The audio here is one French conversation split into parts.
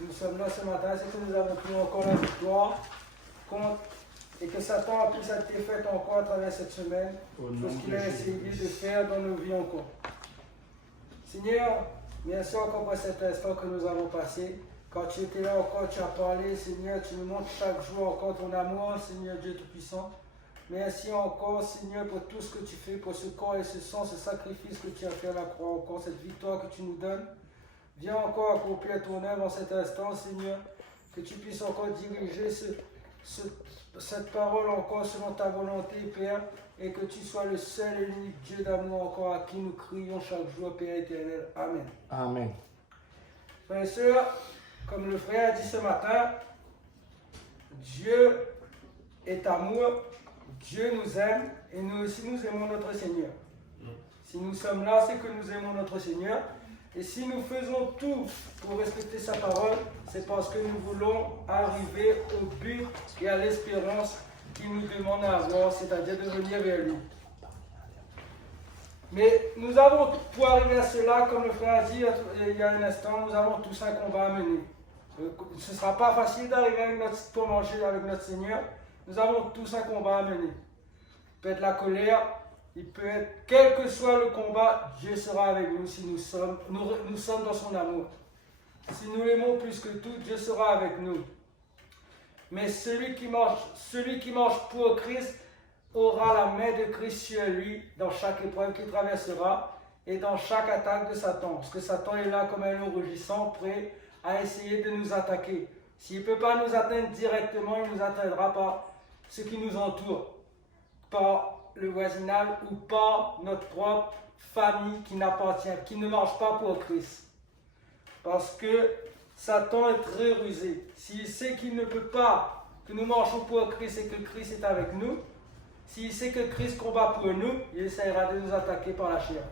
nous sommes là ce matin, c'est que nous avons pris encore la victoire contre et que Satan a pris cette défaite encore à travers cette semaine, tout ce qu'il a essayé de faire dans nos vies encore. Seigneur, merci encore pour cet instant que nous avons passé. Quand tu étais là encore, tu as parlé, Seigneur, tu nous montres chaque jour encore ton amour, Seigneur Dieu Tout-Puissant. Merci encore, Seigneur, pour tout ce que tu fais, pour ce corps et ce sang, ce sacrifice que tu as fait à la croix, encore cette victoire que tu nous donnes. Viens encore accomplir ton œuvre en cet instant, Seigneur, que tu puisses encore diriger cette parole encore selon ta volonté, Père, et que tu sois le seul et l'unique Dieu d'amour encore à qui nous crions chaque jour, Père éternel. Amen. Amen. Frères et sœurs, comme le frère a dit ce matin, Dieu est amour, Dieu nous aime et nous aussi nous aimons notre Seigneur. Si nous sommes là, c'est que nous aimons notre Seigneur. Et si nous faisons tout pour respecter sa parole, c'est parce que nous voulons arriver au but et à l'espérance qu'il nous demande à avoir, c'est-à-dire de venir vers lui. Mais nous avons, pour arriver à cela, comme le frère a dit il y a un instant, nous avons tous un combat à mener. Ce ne sera pas facile d'arriver pour manger avec notre Seigneur. Nous avons tous un combat à mener. Il peut être la colère, il peut être, quel que soit le combat, Dieu sera avec nous si nous sommes dans son amour. Si nous l'aimons plus que tout, Dieu sera avec nous. Mais celui qui marche pour Christ aura la main de Christ sur lui dans chaque épreuve qu'il traversera et dans chaque attaque de Satan. Parce que Satan est là comme un loup rugissant, prêt à essayer de nous attaquer. S'il ne peut pas nous atteindre directement, il ne nous atteindra par ce qui nous entoure, par le voisinage ou par notre propre famille qui ne marche pas pour Christ. Parce que Satan est très rusé. S'il sait qu'il ne peut pas que nous marchons pour Christ et que Christ est avec nous, s'il sait que Christ combat pour nous, il essaiera de nous attaquer par la chair.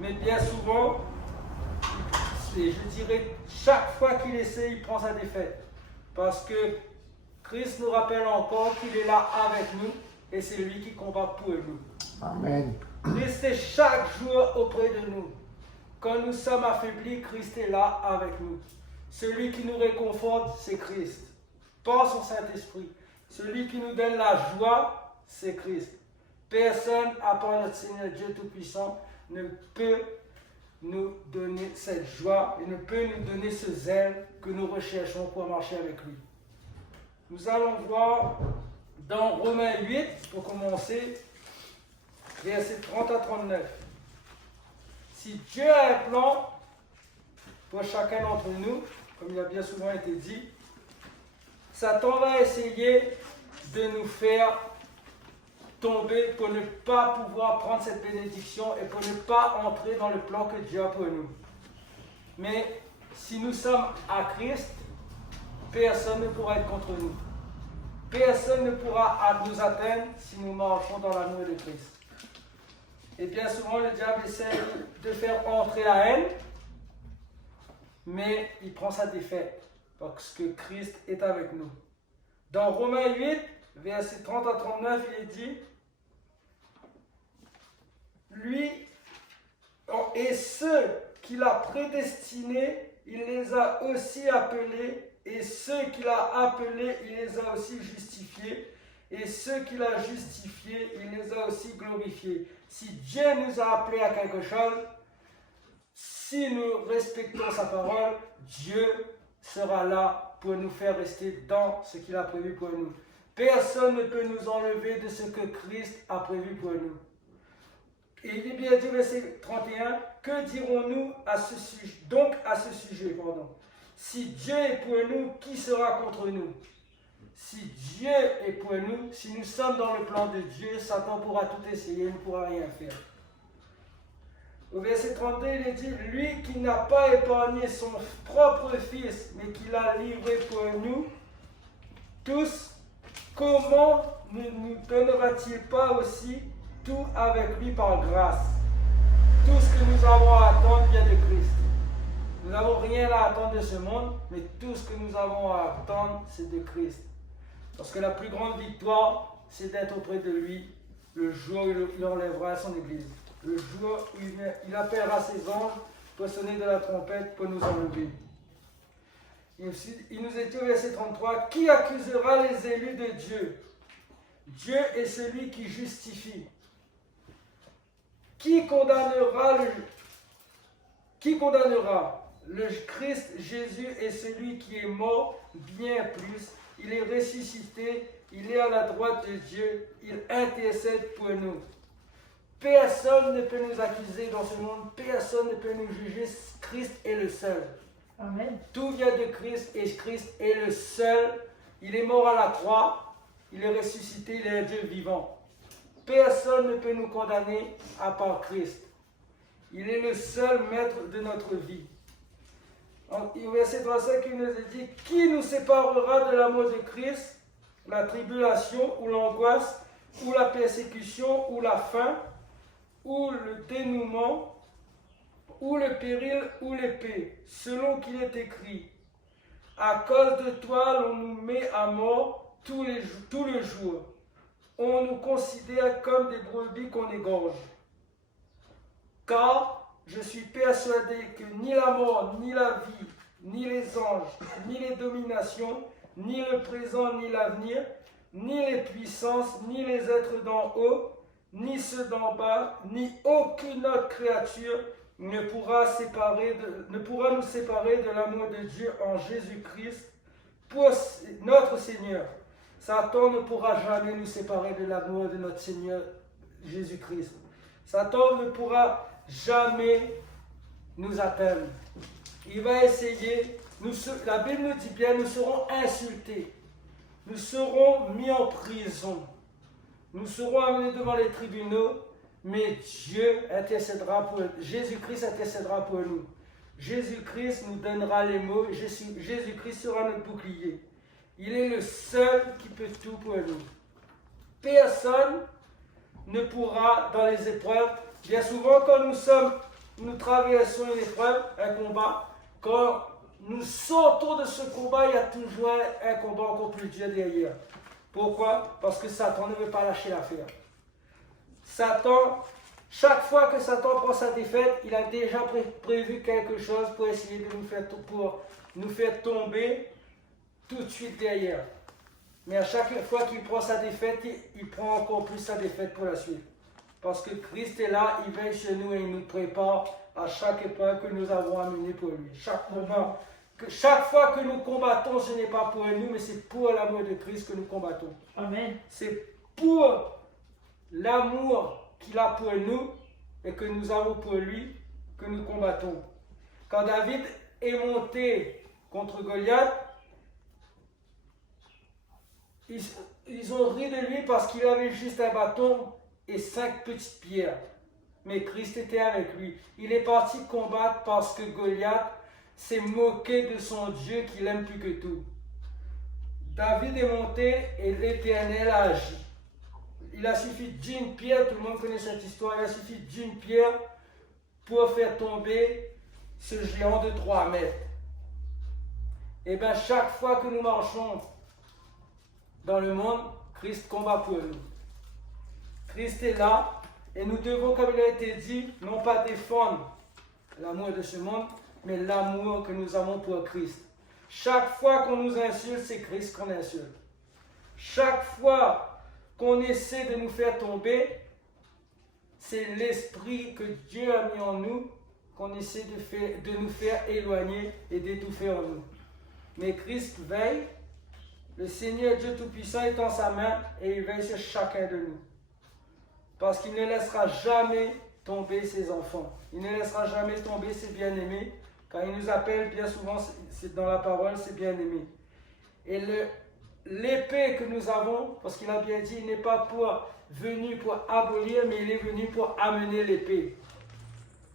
Mais bien souvent, et je dirais chaque fois qu'il essaie, il prend sa défaite. Parce que Christ nous rappelle encore qu'il est là avec nous et c'est lui qui combat pour nous. Amen. Christ est chaque jour auprès de nous. Quand nous sommes affaiblis, Christ est là avec nous. Celui qui nous réconforte, c'est Christ. Par son Saint-Esprit. Celui qui nous donne la joie, c'est Christ. Personne, à part notre Seigneur Dieu Tout-Puissant, ne peut nous donner cette joie et ne peut nous donner ce zèle que nous recherchons pour marcher avec lui. Nous allons voir dans Romains 8, pour commencer, versets 30 à 39. Si Dieu a un plan pour chacun d'entre nous, comme il a bien souvent été dit, Satan va essayer de nous faire tomber pour ne pas pouvoir prendre cette bénédiction et pour ne pas entrer dans le plan que Dieu a pour nous. Mais si nous sommes à Christ, personne ne pourra être contre nous. Personne ne pourra nous atteindre si nous marchons dans l'amour de Christ. Et bien souvent, le diable essaie de faire entrer la haine, mais il prend sa défaite parce que Christ est avec nous. Dans Romains 8, versets 30 à 39, il est dit: lui et ceux qu'il a prédestinés, il les a aussi appelés, et ceux qu'il a appelés, il les a aussi justifiés, et ceux qu'il a justifiés, il les a aussi glorifiés. Si Dieu nous a appelés à quelque chose, si nous respectons sa parole, Dieu sera là pour nous faire rester dans ce qu'il a prévu pour nous. Personne ne peut nous enlever de ce que Christ a prévu pour nous. Et il est bien dit, verset 31, que dirons-nous à ce sujet, si Dieu est pour nous, qui sera contre nous? Si Dieu est pour nous, si nous sommes dans le plan de Dieu, Satan pourra tout essayer, il ne pourra rien faire. Au verset 32, il est dit, lui qui n'a pas épargné son propre fils, mais qui l'a livré pour nous tous, comment ne nous donnera-t-il pas aussi tout avec lui par grâce? Tout ce que nous avons à attendre vient de Christ. Nous n'avons rien à attendre de ce monde, mais tout ce que nous avons à attendre, c'est de Christ. Parce que la plus grande victoire, c'est d'être auprès de lui le jour où il enlèvera son Église. Le jour où il appellera ses anges pour sonner de la trompette pour nous enlever. Il nous est dit au verset 33, qui accusera les élus de Dieu? Dieu est celui qui justifie. Qui condamnera? Le Christ Jésus est celui qui est mort, bien plus. Il est ressuscité, il est à la droite de Dieu, il intercède pour nous. Personne ne peut nous accuser dans ce monde, personne ne peut nous juger. Christ est le seul. Amen. Tout vient de Christ et Christ est le seul. Il est mort à la croix, il est ressuscité, il est un Dieu vivant. Personne ne peut nous condamner à part Christ. Il est le seul maître de notre vie. Au verset 35, il nous a dit, qui nous séparera de l'amour de Christ? La tribulation ou l'angoisse, ou la persécution, ou la faim, ou le dénouement, ou le péril, ou l'épée, selon qu'il est écrit. À cause de toi, l'on nous met à mort tout le jour. On nous considère comme des brebis qu'on égorge. Car je suis persuadé que ni la mort, ni la vie, ni les anges, ni les dominations, ni le présent, ni l'avenir, ni les puissances, ni les êtres d'en haut, ni ceux d'en bas, ni aucune autre créature ne pourra nous séparer de l'amour de Dieu en Jésus-Christ, pour notre Seigneur. Satan ne pourra jamais nous séparer de l'amour de notre Seigneur Jésus-Christ. Satan ne pourra jamais nous atteindre. Il va essayer, la Bible nous dit bien, nous serons insultés, nous serons mis en prison, nous serons amenés devant les tribunaux, mais Dieu intercédera pour nous. Jésus-Christ intercédera pour nous. Jésus-Christ nous donnera les mots, Jésus-Christ sera notre bouclier. Il est le seul qui peut tout pour nous. Personne ne pourra dans les épreuves. Bien souvent, quand nous traversons une épreuve, un combat, quand nous sortons de ce combat, il y a toujours un combat encore plus dur derrière. Pourquoi? Parce que Satan ne veut pas lâcher l'affaire. Chaque fois que Satan prend sa défaite, il a déjà prévu quelque chose pour essayer de nous faire tomber tout de suite derrière. Mais à chaque fois qu'il prend sa défaite, il prend encore plus sa défaite pour la suite. Parce que Christ est là, il veille sur nous et il nous prépare à chaque épreuve que nous avons à mener pour lui. Chaque fois que nous combattons, ce n'est pas pour nous, mais c'est pour l'amour de Christ que nous combattons. Amen. C'est pour l'amour qu'il a pour nous et que nous avons pour lui que nous combattons. Quand David est monté contre Goliath, ils ont ri de lui parce qu'il avait juste un bâton et 5 petites pierres. Mais Christ était avec lui. Il est parti combattre parce que Goliath s'est moqué de son Dieu qu'il aime plus que tout. David est monté et l'Éternel a agi. Il a suffi d'une pierre, tout le monde connaît cette histoire, il a suffi d'une pierre pour faire tomber ce géant de 3 mètres. Et bien chaque fois que nous marchons dans le monde, Christ combat pour nous. Christ est là et nous devons, comme il a été dit, non pas défendre l'amour de ce monde, mais l'amour que nous avons pour Christ. Chaque fois qu'on nous insulte, c'est Christ qu'on insulte. Chaque fois qu'on essaie de nous faire tomber, c'est l'esprit que Dieu a mis en nous qu'on essaie de nous faire éloigner et d'étouffer en nous. Mais Christ veille, le Seigneur Dieu Tout-Puissant est en sa main et il veille sur chacun de nous. Parce qu'il ne laissera jamais tomber ses enfants. Il ne laissera jamais tomber ses bien-aimés. Quand il nous appelle, bien souvent, c'est dans la parole, c'est bien-aimé. Et l'épée que nous avons, parce qu'il a bien dit, il n'est pas venu pour abolir, mais il est venu pour amener l'épée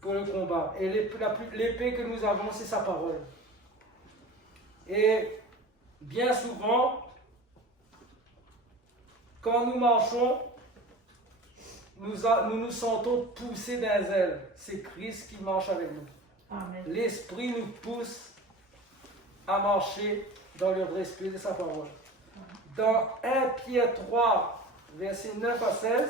pour le combat. Et l'épée que nous avons, c'est sa parole. Et bien souvent, quand nous marchons, nous nous sentons poussés d'un zèle. C'est Christ qui marche avec nous. Amen. L'Esprit nous pousse à marcher dans le respect de sa parole. Dans 1 Pierre 3, versets 9 à 16,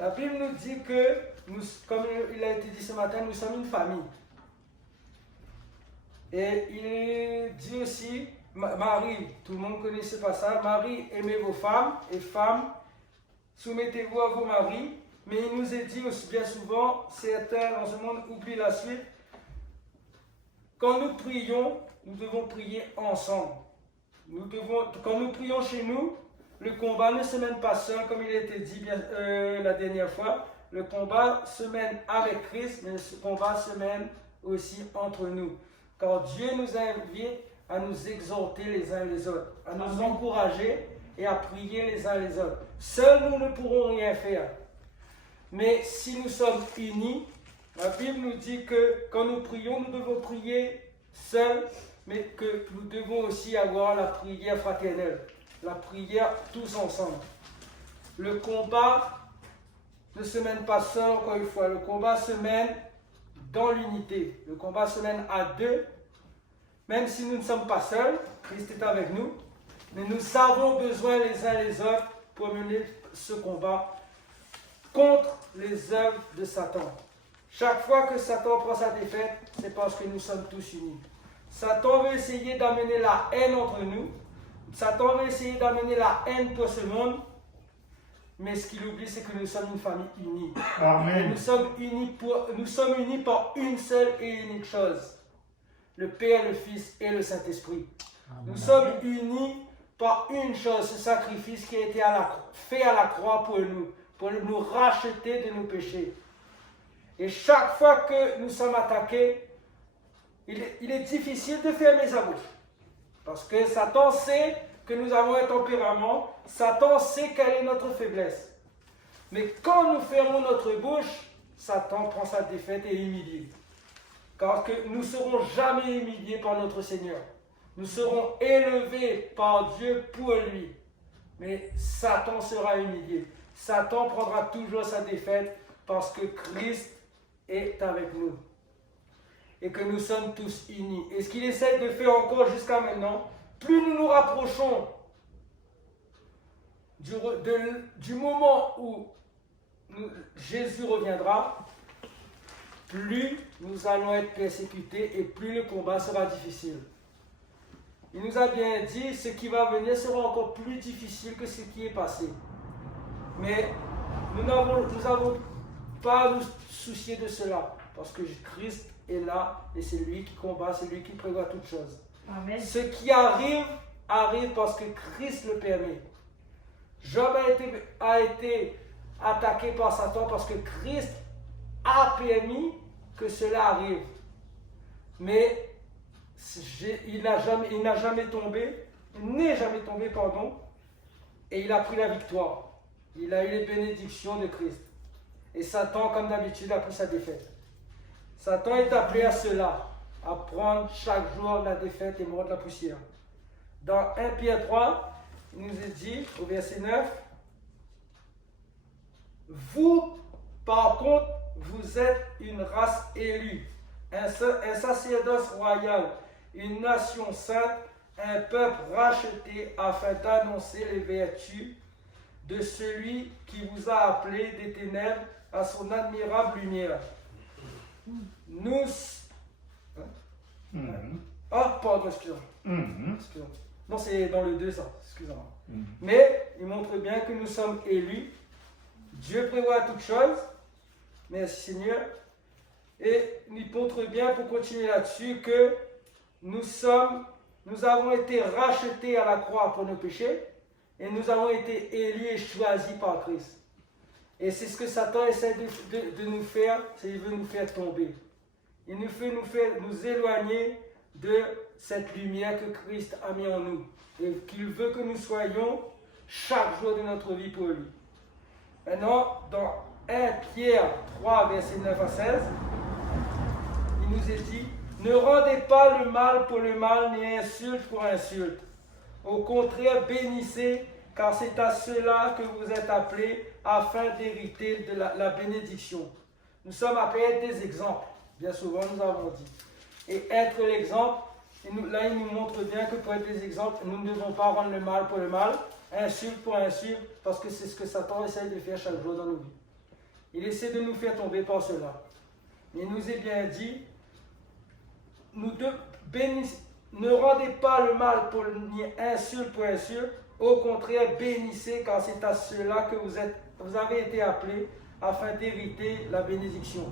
La Bible nous dit que, comme il a été dit ce matin, nous sommes une famille. Et il dit aussi, Marie, tout le monde connaît ce passage, Marie, aimez vos femmes, et femmes, soumettez-vous à vos maris. Mais il nous est dit aussi bien souvent, certains dans ce monde oublient la suite, quand nous prions, nous devons prier ensemble. Quand nous prions chez nous, le combat ne se mène pas seul, comme il a été dit la dernière fois. Le combat se mène avec Christ, mais ce combat se mène aussi entre nous. Car Dieu nous invite à nous exhorter les uns les autres, à nous encourager et à prier les uns les autres. Seuls, nous ne pourrons rien faire. Mais si nous sommes unis, la Bible nous dit que quand nous prions, nous devons prier seuls, mais que nous devons aussi avoir la prière fraternelle, la prière tous ensemble. Le combat ne se mène pas seul, encore une fois. Le combat se mène dans l'unité. Le combat se mène à deux. Même si nous ne sommes pas seuls, Christ est avec nous. Mais nous avons besoin les uns les autres pour mener ce combat contre les œuvres de Satan. Chaque fois que Satan prend sa défaite, c'est parce que nous sommes tous unis. Satan veut essayer d'amener la haine entre nous. Satan veut essayer d'amener la haine pour ce monde. Mais ce qu'il oublie, c'est que nous sommes une famille unie. Amen. Nous sommes unis par une seule et unique chose. Le Père, le Fils et le Saint-Esprit. Nous sommes unis par une chose, ce sacrifice qui a été fait à la croix pour nous racheter de nos péchés. Et chaque fois que nous sommes attaqués, il est difficile de fermer sa bouche. Parce que Satan sait que nous avons un tempérament, Satan sait quelle est notre faiblesse. Mais quand nous fermons notre bouche, Satan prend sa défaite et est humilié. Car que nous ne serons jamais humiliés par notre Seigneur. Nous serons élevés par Dieu pour lui. Mais Satan sera humilié. Satan prendra toujours sa défaite parce que Christ est avec nous. Et que nous sommes tous unis. Et ce qu'il essaie de faire encore jusqu'à maintenant, plus nous nous rapprochons du moment où Jésus reviendra, plus nous allons être persécutés et plus le combat sera difficile. Il nous a bien dit, ce qui va venir sera encore plus difficile que ce qui est passé. Mais nous n'avons pas à nous soucier de cela, parce que Christ est là et c'est lui qui combat, c'est lui qui prévoit toutes choses. Amen. Ce qui arrive parce que Christ le permet. Job a été attaqué par Satan parce que Christ a permis que cela arrive. Mais il n'est jamais tombé, et il a pris la victoire. Il a eu les bénédictions de Christ. Et Satan, comme d'habitude, a pris sa défaite. Satan est appelé à cela, à prendre chaque jour la défaite et mordre la poussière. Dans 1 Pierre 3, il nous est dit, au verset 9, « Vous, par contre, vous êtes une race élue, un sacerdoce royal, une nation sainte, un peuple racheté afin d'annoncer les vertus de celui qui vous a appelé des ténèbres à son admirable lumière. » Nous... pardon, excusez-moi. Excusez-moi. Non, c'est dans le 2, ça. Excusez-moi. Mais il montre bien que nous sommes élus. Dieu prévoit toutes choses. Merci Seigneur. Et il montre bien, pour continuer là-dessus, que nous avons été rachetés à la croix pour nos péchés et nous avons été élus et choisis par Christ. Et c'est ce que Satan essaie de nous faire, c'est qu'il veut nous faire tomber. Il veut nous éloigner de cette lumière que Christ a mis en nous et qu'il veut que nous soyons chaque jour de notre vie pour lui. Maintenant, dans 1 Pierre 3, verset 9 à 16, il nous est dit, « Ne rendez pas le mal pour le mal, ni insulte pour insulte. Au contraire, bénissez, car c'est à cela que vous êtes appelés, afin d'hériter de la bénédiction. » Nous sommes appelés à être des exemples. Bien souvent, nous avons dit. Et être l'exemple, là, il nous montre bien que pour être des exemples, nous ne devons pas rendre le mal pour le mal, insulte pour insulte, parce que c'est ce que Satan essaye de faire chaque jour dans nos vies. Il essaie de nous faire tomber par cela. Il nous est bien dit, ne rendez pas le mal pour ni insulte pour insulte, au contraire, bénissez, car c'est à cela que vous avez été appelés, afin d'hériter la bénédiction.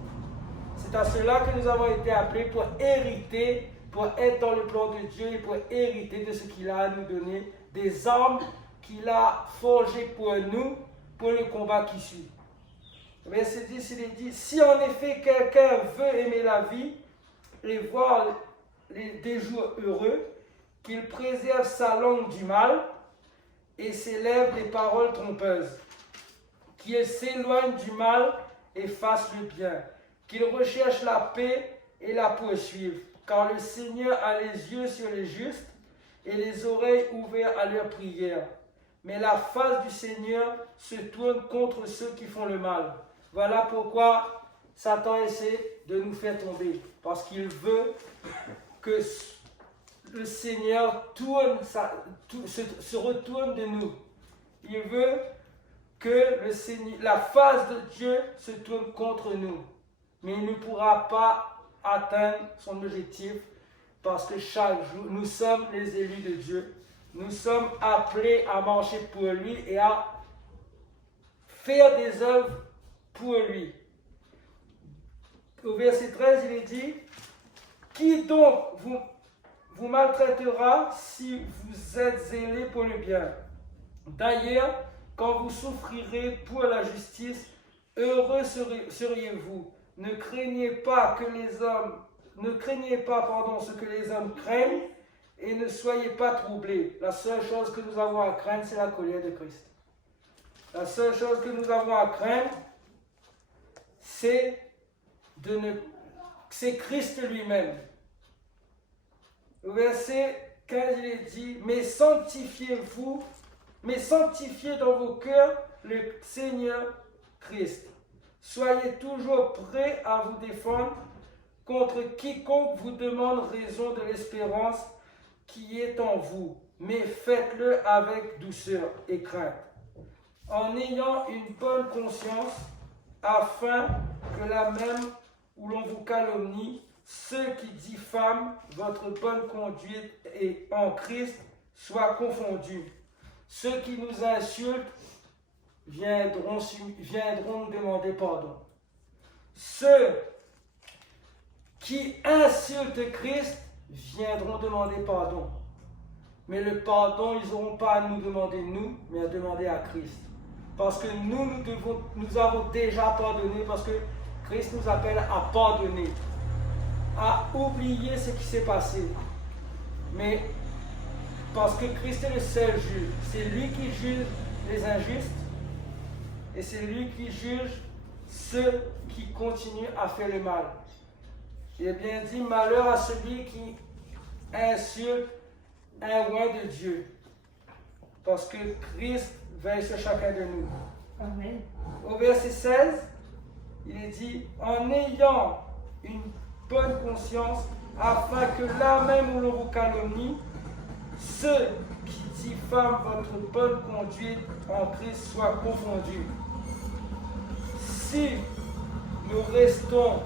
C'est à cela que nous avons été appelés pour hériter, pour être dans le plan de Dieu et pour hériter de ce qu'il a à nous donner, des armes qu'il a forgées pour nous, pour le combat qui suit. Verset 10, il est dit, si en effet quelqu'un veut aimer la vie et voir des jours heureux, qu'il préserve sa langue du mal et ses lèvres des paroles trompeuses, qu'il s'éloigne du mal et fasse le bien, qu'il recherche la paix et la poursuive, car le Seigneur a les yeux sur les justes et les oreilles ouvertes à leurs prières. Mais la face du Seigneur se tourne contre ceux qui font le mal. Voilà pourquoi Satan essaie de nous faire tomber, parce qu'il veut que le Seigneur se retourne de nous. Il veut que la face de Dieu se tourne contre nous. Mais il ne pourra pas atteindre son objectif parce que chaque jour, nous sommes les élus de Dieu. Nous sommes appelés à marcher pour lui et à faire des œuvres pour lui. Au verset 13, il est dit, « Qui donc vous maltraitera si vous êtes zélés pour le bien? D'ailleurs, quand vous souffrirez pour la justice, heureux seriez-vous. Ne craignez pas ce que les hommes craignent et ne soyez pas troublés. La seule chose que nous avons à craindre, c'est la colère de Christ. La seule chose que nous avons à craindre, c'est Christ lui-même. Au verset 15, il est dit, mais sanctifiez dans vos cœurs le Seigneur Christ. Soyez toujours prêts à vous défendre contre quiconque vous demande raison de l'espérance qui est en vous, mais faites-le avec douceur et crainte, en ayant une bonne conscience, afin que la même où l'on vous calomnie, ceux qui diffament votre bonne conduite et en Christ soient confondus. Ceux qui nous insultent viendront nous demander pardon. Ceux qui insultent Christ viendront demander pardon. Mais le pardon, ils n'auront pas à nous demander nous, mais à demander à Christ. Parce que nous avons déjà pardonné, parce que Christ nous appelle à pardonner, à oublier ce qui s'est passé. Mais parce que Christ est le seul juge, c'est lui qui juge les injustes et c'est lui qui juge ceux qui continuent à faire le mal. Il est bien dit, malheur à celui qui insulte un roi de Dieu, parce que Christ veille sur chacun de nous. Amen. Au verset 16, il est dit, en ayant une bonne conscience, afin que là même où l'on vous calomnie, ceux qui diffament votre bonne conduite en Christ soient confondus. Si nous restons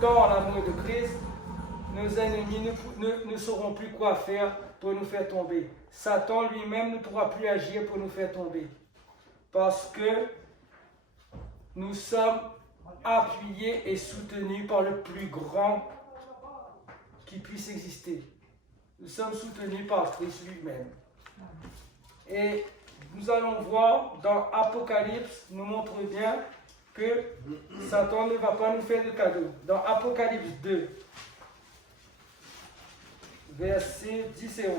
dans l'amour de Christ, nos ennemis ne sauront plus quoi faire pour nous faire tomber. Satan lui-même ne pourra plus agir pour nous faire tomber. Parce que nous sommes appuyés et soutenus par le plus grand qui puisse exister. Nous sommes soutenus par Christ lui-même. Et nous allons voir dans Apocalypse, nous montre bien que Satan ne va pas nous faire de cadeau. Dans Apocalypse 2, versets 10 et 11.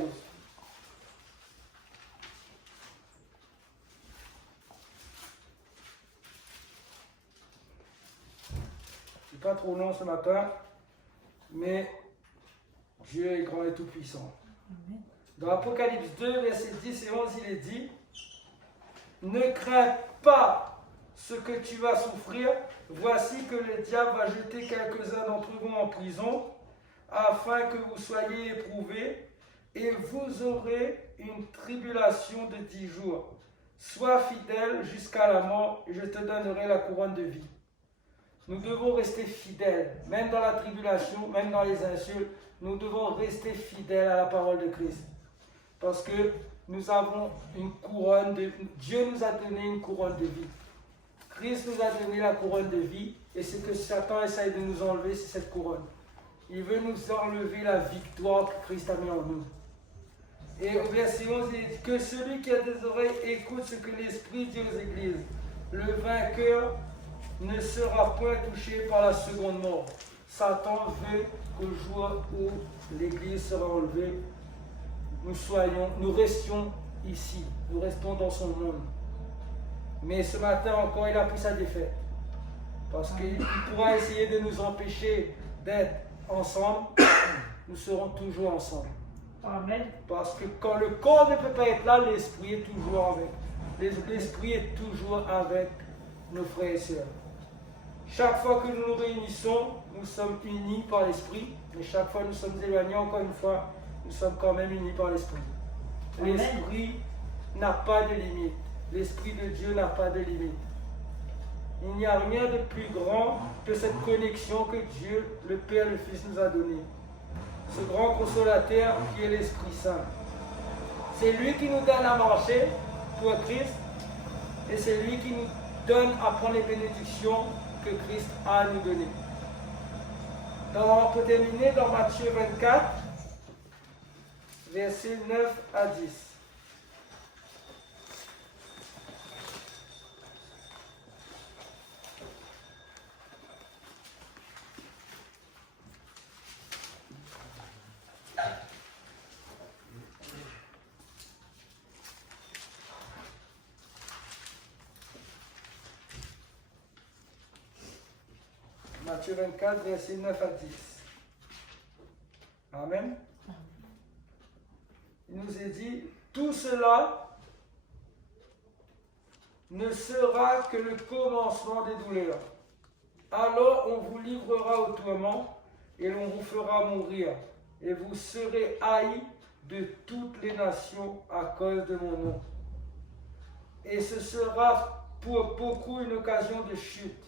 C'est pas trop long ce matin, mais Dieu est grand et tout-puissant. Dans Apocalypse 2, versets 10 et 11, il est dit, « Ne crains pas ce que tu vas souffrir. Voici que le diable va jeter quelques-uns d'entre vous en prison, afin que vous soyez éprouvés, et vous aurez une tribulation de 10 jours. Sois fidèle jusqu'à la mort et je te donnerai la couronne de vie. Nous devons rester fidèles, même dans la tribulation, même dans les insultes, nous devons rester fidèles à la parole de Christ. Parce que nous avons une couronne de vie. Dieu nous a donné une couronne de vie. Christ nous a donné la couronne de vie et ce que Satan essaye de nous enlever, c'est cette couronne. Il veut nous enlever la victoire que Christ a mis en nous. Et au verset 11, il dit que celui qui a des oreilles écoute ce que l'Esprit dit aux églises. Le vainqueur ne sera point touché par la seconde mort. Satan veut qu'au jour où l'Église sera enlevée, nous restions ici, nous restons dans son monde. Mais ce matin encore, il a pris sa défaite. Parce qu'il pourra essayer de nous empêcher d'être ensemble, nous serons toujours ensemble. Amen. Parce que quand le corps ne peut pas être là, l'esprit est toujours avec. L'esprit est toujours avec nos frères et sœurs. Chaque fois que nous nous réunissons, nous sommes unis par l'esprit. Mais chaque fois que nous sommes éloignés, encore une fois, nous sommes quand même unis par l'esprit. L'esprit n'a pas de limite. L'esprit de Dieu n'a pas de limite. Il n'y a rien de plus grand que cette connexion que Dieu, le Père et le Fils nous a donnée. Ce grand consolateur qui est l'Esprit Saint. C'est lui qui nous donne à marcher pour Christ et c'est lui qui nous donne à prendre les bénédictions que Christ a à nous donner. Pour terminer, dans Matthieu 24, versets 9 à 10. Matthieu 24, versets 9 à 10. Amen. Il nous est dit, tout cela ne sera que le commencement des douleurs. Alors on vous livrera au tourment et l'on vous fera mourir. Et vous serez haïs de toutes les nations à cause de mon nom. Et ce sera pour beaucoup une occasion de chute.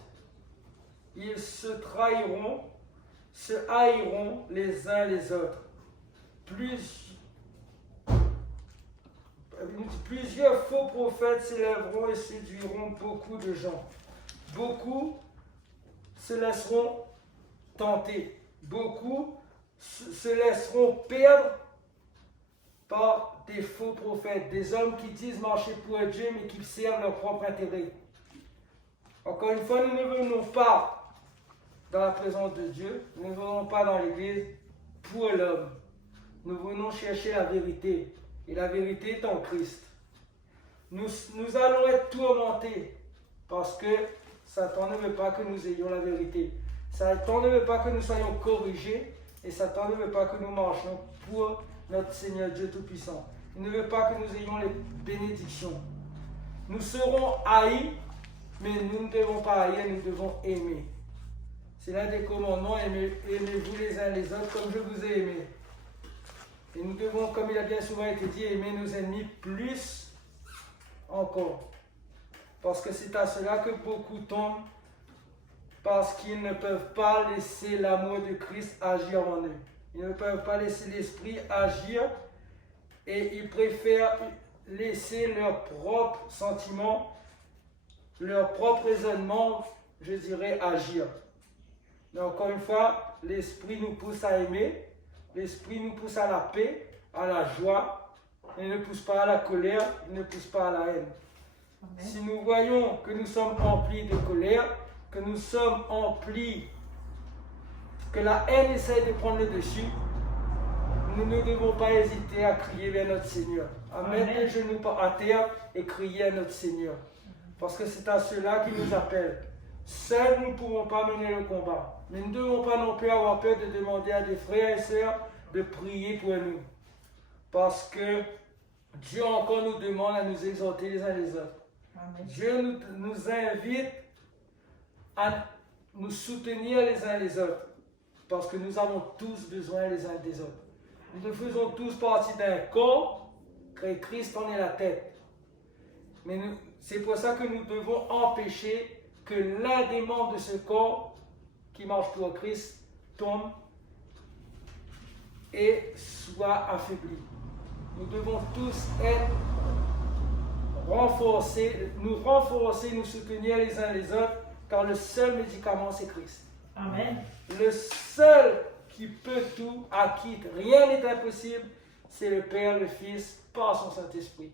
Ils se trahiront, se haïront les uns les autres. Plusieurs faux prophètes s'élèveront et séduiront beaucoup de gens. Beaucoup se laisseront tenter. Beaucoup se laisseront perdre par des faux prophètes, des hommes qui disent marcher pour Dieu mais qui servent leur propre intérêt. Encore une fois, nous ne venons pas dans la présence de Dieu, nous ne venons pas dans l'église pour l'homme. Nous venons chercher la vérité. Et la vérité est en Christ. Nous allons être tourmentés parce que Satan ne veut pas que nous ayons la vérité. Satan ne veut pas que nous soyons corrigés et Satan ne veut pas que nous marchions pour notre Seigneur Dieu Tout-Puissant. Il ne veut pas que nous ayons les bénédictions. Nous serons haïs, mais nous ne devons pas haïr, nous devons aimer. C'est l'un des commandements, aimez-vous les uns les autres comme je vous ai aimé. Et nous devons, comme il a bien souvent été dit, aimer nos ennemis plus encore. Parce que c'est à cela que beaucoup tombent, parce qu'ils ne peuvent pas laisser l'amour de Christ agir en eux. Ils ne peuvent pas laisser l'esprit agir et ils préfèrent laisser leurs propres sentiments, leur propre raisonnement, je dirais, agir. Mais encore une fois, l'esprit nous pousse à aimer. L'esprit nous pousse à la paix, à la joie. Il ne pousse pas à la colère, il ne pousse pas à la haine. Amen. Si nous voyons que nous sommes emplis de colère, que nous sommes emplis, que la haine essaie de prendre le dessus, nous ne devons pas hésiter à crier vers notre Seigneur, à mettre les genoux à terre et crier à notre Seigneur. Parce que c'est à cela qu'il nous appelle. Seuls, nous ne pouvons pas mener le combat. Mais nous ne devons pas non plus avoir peur de demander à des frères et sœurs de prier pour nous. Parce que Dieu encore nous demande à nous exhorter les uns les autres. Amen. Dieu nous invite à nous soutenir les uns les autres. Parce que nous avons tous besoin les uns des autres. Nous faisons tous partie d'un corps, et Christ en est la tête. Mais c'est pour ça que nous devons empêcher que l'un des membres de ce corps qui marche pour Christ tombe et soit affaibli. Nous devons tous être renforcés, nous soutenir les uns les autres, car le seul médicament, c'est Christ. Amen. Le seul qui peut tout, à qui rien n'est impossible, c'est le Père, le Fils, par son Saint-Esprit.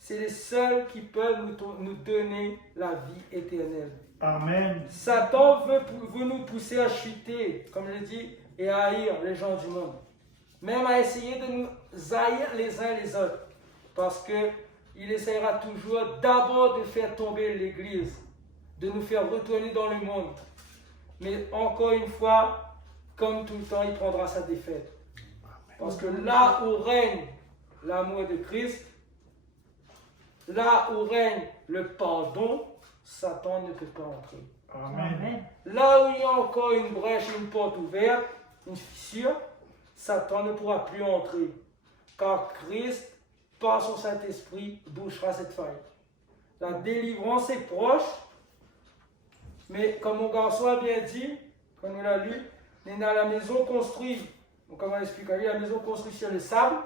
C'est les seuls qui peuvent nous donner la vie éternelle. Amen. Satan veut nous pousser à chuter, comme je dis, et à haïr les gens du monde. Même à essayer de nous haïr les uns les autres. Parce qu'il essaiera toujours d'abord de faire tomber l'Église, de nous faire retourner dans le monde. Mais encore une fois, comme tout le temps, il prendra sa défaite. Parce que là où règne l'amour de Christ, là où règne le pardon, Satan ne peut pas entrer. Amen. Là où il y a encore une brèche, une porte ouverte, une fissure, Satan ne pourra plus entrer. Car Christ, par son Saint-Esprit, bouchera cette faille. La délivrance est proche, mais comme mon garçon a bien dit, quand on l'a lu, on est dans la maison construite. Donc, comment expliquer? La maison construite sur le sable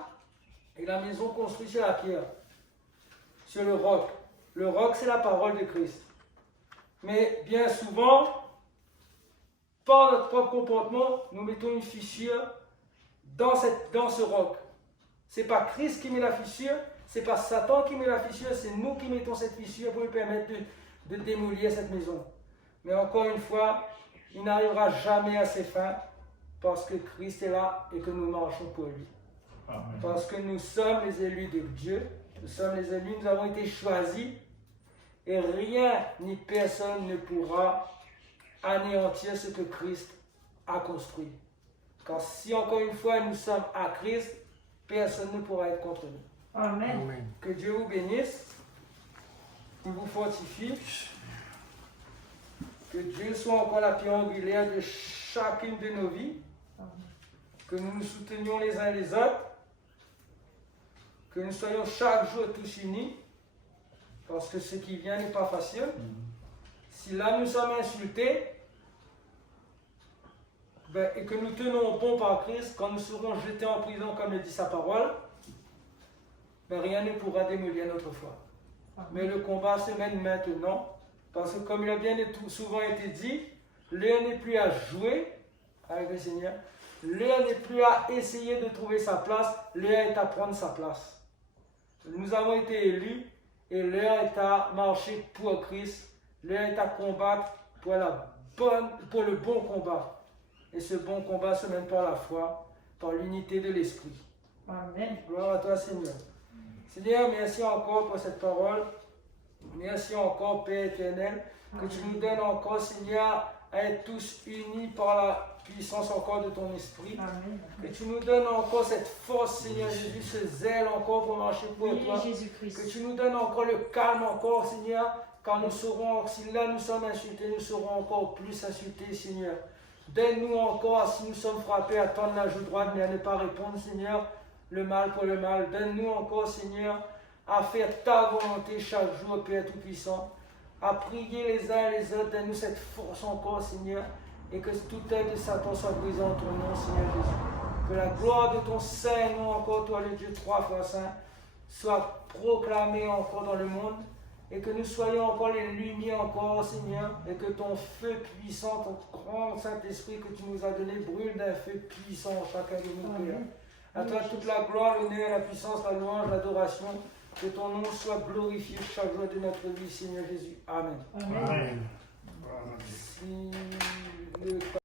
et la maison construite sur la pierre, sur le roc. Le roc, c'est la parole de Christ. Mais bien souvent, par notre propre comportement, nous mettons une fissure dans ce roc. Ce n'est pas Christ qui met la fissure, ce n'est pas Satan qui met la fissure, c'est nous qui mettons cette fissure pour lui permettre de démolir cette maison. Mais encore une fois, il n'arrivera jamais à ses fins parce que Christ est là et que nous marchons pour lui. Amen. Parce que nous sommes les élus de Dieu, nous sommes les élus, nous avons été choisis et rien ni personne ne pourra anéantir ce que Christ a construit. Car si encore une fois nous sommes à Christ, personne ne pourra être contre nous. Amen. Que Dieu vous bénisse, qu'il vous fortifie, que Dieu soit encore la pierre angulaire de chacune de nos vies, que nous nous soutenions les uns les autres, que nous soyons chaque jour tous unis, parce que ce qui vient n'est pas facile. Si là nous sommes insultés, et que nous tenons bon par Christ, quand nous serons jetés en prison, comme le dit sa parole, rien ne pourra démolir notre foi. Mais le combat se mène maintenant, parce que comme il a bien souvent été dit, l'heure n'est plus à jouer avec le Seigneur, l'heure n'est plus à essayer de trouver sa place, l'heure est à prendre sa place. Nous avons été élus, et l'heure est à marcher pour Christ, l'heure est à combattre pour le bon combat. Et ce bon combat se mène par la foi, par l'unité de l'Esprit. Amen. Gloire à toi, Seigneur. Seigneur, merci encore pour cette parole. Merci encore, Père éternel, que tu nous donnes encore, Seigneur, à être tous unis par la puissance encore de ton Esprit. Amen. Que tu nous donnes encore cette force, Seigneur Jésus, ce zèle encore pour marcher pour Oui, toi. Jésus-Christ. Que tu nous donnes encore le calme encore, Seigneur, car nous serons, si là nous sommes insultés, nous serons encore plus insultés, Seigneur. Donne-nous encore, si nous sommes frappés, à tendre la joue droite, mais à ne pas répondre, Seigneur, le mal pour le mal. Donne-nous encore, Seigneur, à faire ta volonté chaque jour, Père Tout-Puissant, à prier les uns et les autres. Donne-nous cette force encore, Seigneur, et que toute aide de Satan soit brisée en ton nom, Seigneur Jésus. Que la gloire de ton Saint nom, encore toi, le Dieu trois fois saint, soit proclamée encore dans le monde, et que nous soyons encore les lumières encore, Seigneur, et que ton feu puissant, ton grand Saint-Esprit que tu nous as donné brûle d'un feu puissant en chacun de nous, Père. À toi toute la gloire, l'honneur, la puissance, la louange, l'adoration. Que ton nom soit glorifié chaque jour de notre vie, Seigneur Jésus. Amen. Amen. Si le